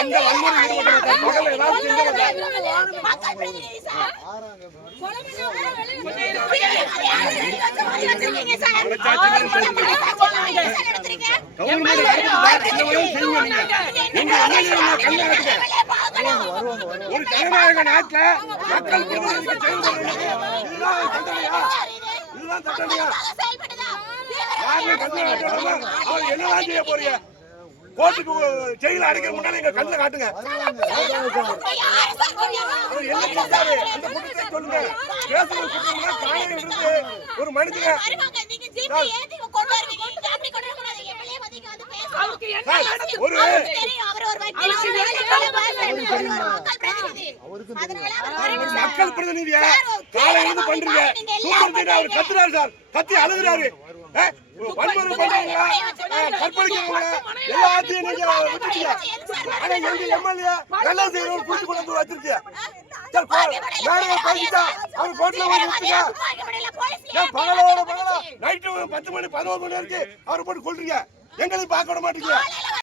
எந்த வன்முறை ஒரு ஜனநாயக நாட்டுல மக்கள் என்னதான் செய்ய போறீங்க? கோர்ட்டுக்கு ஜெயில அடைக்கிற முன்னாடி எங்க கண்ணுல காட்டுங்க. என்ன சொல்றாரு அந்த குற்றத்தை சொல்லுங்க. பேசுறது குற்றம்னா காலையில இருந்து ஒரு மனிதன் ஒரு மக்கள் பிரதிநிதியா காலையில இருந்து பண்றீங்க. சூப்பர் அவர் கத்துறாரு சார், கத்தி அழுகுறாரு. வன்முறை பண்றவங்க கற்பழிக்கிறவங்க எல்லாத்தையும் நீங்க விட்டுட்டீங்க. ஆனா எங்க எம்எல்ஏ நல்லா செய்யறவங்க குடிச்சு கொண்டு வந்து வச்சிருக்கீங்க. அவர் கோர்ட்ல பகலோட பகலா நைட்டு 10 மணி 11 மணி வரைக்கும் அவரை போட்டு கொள்றீங்க. எங்களையும் பார்க்க விட மாட்டீங்க.